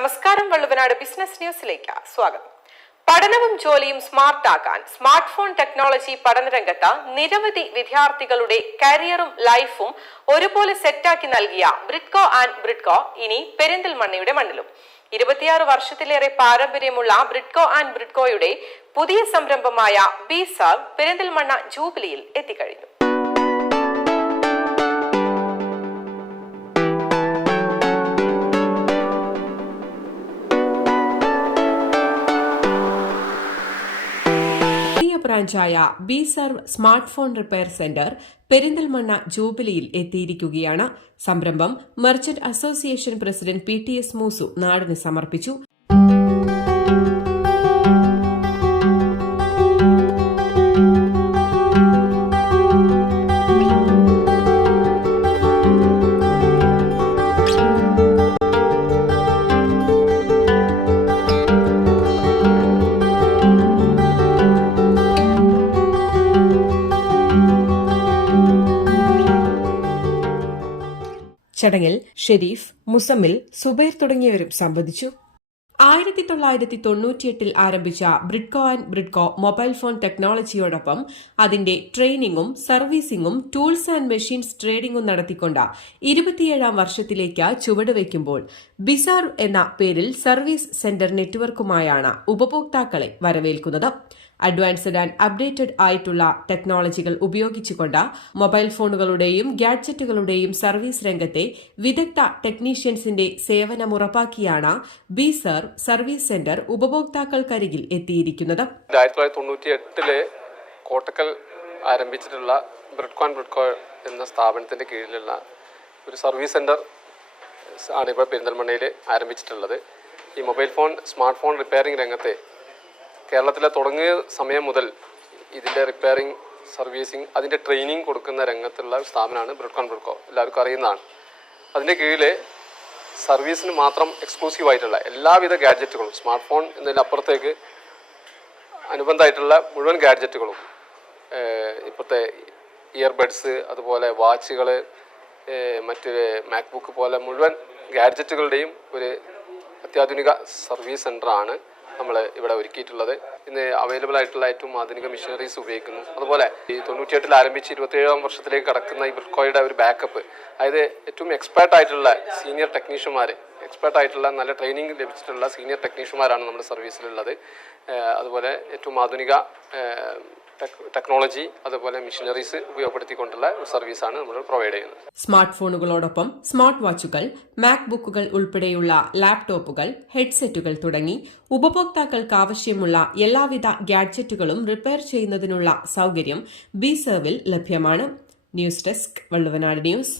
നമസ്കാരം വള്ളുവനാട് ബിസിനസ് ന്യൂസിലേക്ക് സ്വാഗതം. പഠനവും ജോലിയും സ്മാർട്ടാക്കാൻ സ്മാർട്ട് ഫോൺ ടെക്നോളജി പഠനരംഗത്ത് നിരവധി വിദ്യാർത്ഥികളുടെ കരിയറും ലൈഫും ഒരുപോലെ സെറ്റാക്കി നൽകിയ ബ്രിഡ്കോ ആൻഡ് ബ്രിഡ്കോ ഇനി പെരിന്തൽമണ്ണയുടെ മണ്ണിലും. ഇരുപത്തിയാറ് വർഷത്തിലേറെ പാരമ്പര്യമുള്ള ബ്രിഡ്കോ ആൻഡ് ബ്രിഡ്കോയുടെ പുതിയ സംരംഭമായ ബി സർവ് പെരിന്തൽമണ്ണ ജൂബിലിയിൽ എത്തിക്കഴിഞ്ഞു. ബ്രാഞ്ചായ B Serv smart phone repair centre Perinthalmanna ജൂബിലിയിൽ എത്തിയിരിക്കുകയാണ്. സംരംഭം merchant association president P T S Moosu നാടിന് സമർപ്പിച്ചു. ചടങ്ങിൽ ഷെരീഫ് മുസമ്മിൽ സുബൈർ തുടങ്ങിയവരും സംബന്ധിച്ചു. ആയിരത്തി തൊള്ളായിരത്തി തൊണ്ണൂറ്റിയെട്ടിൽ ആരംഭിച്ച Bridco and Bridco mobile phone ടെക്നോളജിയോടൊപ്പം അതിന്റെ ട്രെയിനിങ്ങും സർവീസിംഗും ടൂൾസ് ആൻഡ് മെഷീൻസ് ട്രേഡിംഗും നടത്തിക്കൊണ്ട് ഇരുപത്തിയേഴാം വർഷത്തിലേക്ക് ചുവടുവയ്ക്കുമ്പോൾ ബിസാർ എന്ന പേരിൽ സർവീസ് സെന്റർ നെറ്റ്വർക്കുമായാണ് ഉപഭോക്താക്കളെ വരവേൽക്കുന്നത്. അഡ്വാൻസ്ഡ് ആൻഡ് അപ്ഡേറ്റഡ് ആയിട്ടുള്ള ടെക്നോളജികൾ ഉപയോഗിച്ചുകൊണ്ട് മൊബൈൽ ഫോണുകളുടെയും ഗാഡ്ജറ്റുകളുടെയും സർവീസ് രംഗത്തെ വിദഗ്ധ ടെക്നീഷ്യൻസിന്റെ സേവനം ഉറപ്പാക്കിയാണ് ബി സർ സർവീസ് സെന്റർ ഉപഭോക്താക്കൾക്കരികിൽ എത്തിയിരിക്കുന്നത്. കോട്ടക്കൽ ആരംഭിച്ചിട്ടുള്ള ബ്രിഡ്കോൺ ബ്രിഡ്കോ എന്ന സ്ഥാപനത്തിന്റെ കീഴിലുള്ള ഒരു സർവീസ് സെന്റർ ആണ് ഇപ്പോൾ പെരിന്തൽമണ്ണയിൽ ആരംഭിച്ചിട്ടുള്ളത്. ഈ mobile phone smart phone repairing രംഗത്തെ കേരളത്തിലെ തുടങ്ങിയ സമയം മുതൽ ഇതിന്റെ റിപ്പയറിംഗ് സർവീസിങ് അതിന്റെ ട്രെയിനിങ് കൊടുക്കുന്ന രംഗത്തുള്ള സ്ഥാപനമാണ് ബ്രിഡ്കോൺ ബ്രിഡ്കോ. എല്ലാവർക്കും അറിയുന്നതാണ്. അതിന്റെ കീഴിൽ സർവീസിന് മാത്രം എക്സ്ക്ലൂസീവ് ആയിട്ടുള്ള എല്ലാവിധ ഗാഡ്ജറ്റുകളും സ്മാർട്ട് ഫോൺ എന്നതിനപ്പുറത്തേക്ക് അനുബന്ധമായിട്ടുള്ള മുഴുവൻ ഗാഡ്ജറ്റുകളും ഇപ്പോഴത്തെ ഇയർബഡ്സ് അതുപോലെ വാച്ചുകൾ മറ്റ് മാക്ബുക്ക് പോലെ മുഴുവൻ ഗാഡ്ജറ്റുകളുടെയും ഒരു അത്യാധുനിക സർവീസ് സെന്ററാണ് നമ്മൾ ഇവിടെ ഒരുക്കിയിട്ടുള്ളത്. ഇന്ന് അവൈലബിൾ ആയിട്ടുള്ള ഏറ്റവും ആധുനിക മെഷീനറീസ് ഉപയോഗിക്കുന്നു. അതുപോലെ ഈ തൊണ്ണൂറ്റിയെട്ടിൽ ആരംഭിച്ച് ഇരുപത്തിയേഴാം വർഷത്തിലേക്ക് കടക്കുന്ന ഈ ബ്രിഡ്കോയുടെ ഒരു ബാക്കപ്പ് അതായത് ഏറ്റവും എക്സ്പേർട്ട് ആയിട്ടുള്ള സീനിയർ ടെക്നീഷ്യന്മാർ എക്സ്പേർട്ട് ആയിട്ടുള്ള നല്ല ട്രെയിനിങ് ലഭിച്ചിട്ടുള്ള സീനിയർ ടെക്നീഷ്യന്മാരാണ് നമ്മുടെ സർവീസിലുള്ളത് അതുപോലെ ഏറ്റവും ആധുനിക ടെക്നോളജി അതുപോലെ മെഷീനറീസ് ഉപയോഗപ്പെടുത്തിക്കൊണ്ടുള്ള സർവീസാണ് നമ്മൾ പ്രൊവൈഡ് ചെയ്യുന്നത്. സ്മാർട്ട് ഫോണുകളോടൊപ്പം സ്മാർട്ട് വാച്ചുകൾ മാക് ബുക്കുകൾ ഉൾപ്പെടെയുള്ള ലാപ്ടോപ്പുകൾ ഹെഡ്സെറ്റുകൾ തുടങ്ങി ഉപഭോക്താക്കൾക്ക് ആവശ്യമുള്ള എല്ലാവിധ ഗാഡ്ജറ്റുകളും റിപ്പയർ ചെയ്യുന്നതിനുള്ള സൗകര്യം ബി സെർവിൽ ലഭ്യമാണ്. News desk Valluvanad news